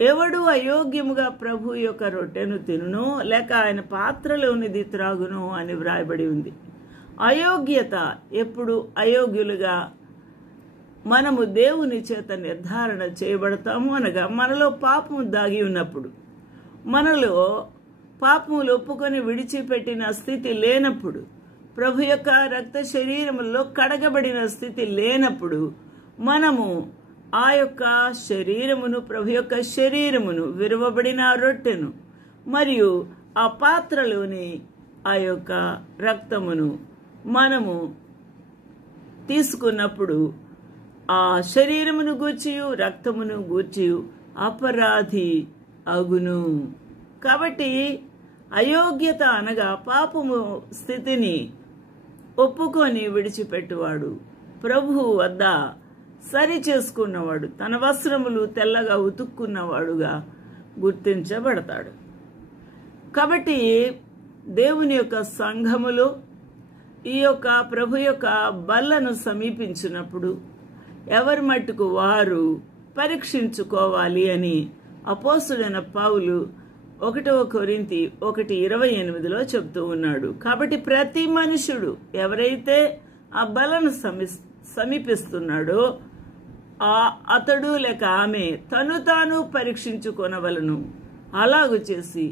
ఎవడు అయోగ్యముగా ప్రభు యొక్క రొట్టెను తినునో లేక ఆయన పాత్రలోనిది త్రాగునో అని వ్రాయబడి ఉంది. అయోగ్యత ఎప్పుడు అయోగ్యులుగా మనము దేవుని చేత నిర్ధారణ చేయబడతాము అనగా మనలో పాపము దాగి ఉన్నప్పుడు, మనలో పాపములు ఒప్పుకొని విడిచిపెట్టిన స్థితి లేనప్పుడు, ప్రభు యొక్క రక్త శరీరములో కడగబడిన స్థితి లేనప్పుడు మనము ఆ యొక్క శరీరమును, ప్రభు యొక్క శరీరమును, విరువబడిన రొట్టెను మరియు ఆ పాత్రలోని ఆ యొక్క రక్తమును మనము తీసుకున్నప్పుడు ఆ శరీరమును గూర్చియు రక్తమును గూర్చియు అపరాధి అగును. కాబట్టి అయోగ్యత అనగా పాపము స్థితిని ఒప్పుకొని విడిచిపెట్టువాడు, ప్రభువు వద్ద సరి చేసుకున్నవాడు, తన వస్త్రములు తెల్లగా ఉతుక్కున్నవాడుగా గుర్తించబడతాడు. కాబట్టి దేవుని యొక్క సంఘములో ఈ యొక్క ప్రభు యొక్క బల్లను సమీపించినప్పుడు ఎవరి మట్టుకు వారు పరీక్షించుకోవాలి అని అపోస్తుడైన పౌలు 1 కొరింథీ 1:28 చెప్తూ ఉన్నాడు. కాబట్టి ప్రతి మనుషుడు ఎవరైతే ఆ బలను సమీపిస్తున్నాడో అతడు లేక ఆమె తను తాను పరీక్షించుకొనవలను. అలాగు చేసి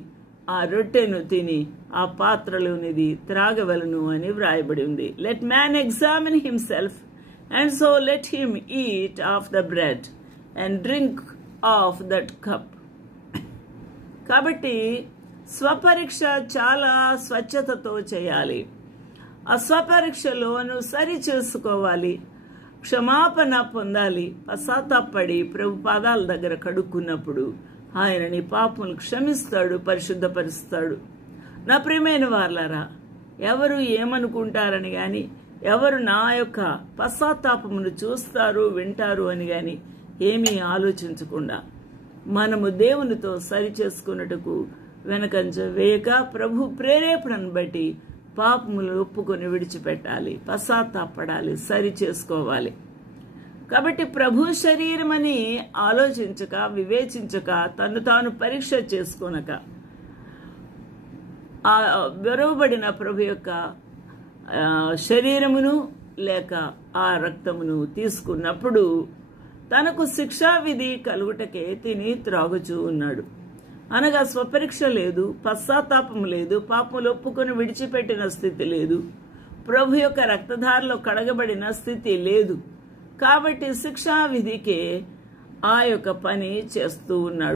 ఆ రొట్టెను తిని ఆ పాత్రలోనిది త్రాగవలను అని వ్రాయబడి ఉంది. Let man examine himself and so let him eat of the bread and drink of that cup. కాబట్టి స్వపరీక్ష చాలా స్వచ్ఛతతో చేయాలి. ఆ స్వపరీక్షలో నువ్వు సరి చేసుకోవాలి, క్షమాపణ పొందాలి. పశ్చాత్తాపడి ప్రభు పాదాల దగ్గర కడుక్కున్నప్పుడు ఆయన నీ పాపములు క్షమిస్తాడు, పరిశుద్ధపరుస్తాడు. నా ప్రియమైన వారలారా, ఎవరు ఏమనుకుంటారని కానీ, ఎవరు నా యొక్క పశ్చాత్తాపమును చూస్తారు వింటారు అని కానీ ఏమీ ఆలోచించకుండా మనము దేవునితో సరి చేసుకున్నట్టుకు వెనకంజ వేయక ప్రభు ప్రేరేపణను బట్టి పాపములు ఒప్పుకొని విడిచిపెట్టాలి, పశ్చాత్తాపడాలి, సరి చేసుకోవాలి. కాబట్టి ప్రభు శరీరం అని ఆలోచించక, వివేచించక, తను తాను పరీక్ష చేసుకొనక ఆ విరవబడిన ప్రభు యొక్క శరీరమును లేక ఆ రక్తమును తీసుకున్నప్పుడు తనకు శిక్షా విధి కలుగుటకే తిని త్రాగుచూ ఉన్నాడు. అనగా స్వపరీక్ష లేదు, పశ్చాత్తాపం లేదు, పాపములు ఒప్పుకొని విడిచిపెట్టిన స్థితి లేదు, ప్రభు యొక్క రక్తధారలో కడగబడిన స్థితి లేదు. కాబట్టి శిక్షా విధికే ఆ యొక్క పని చేస్తూ ఉన్నాడు.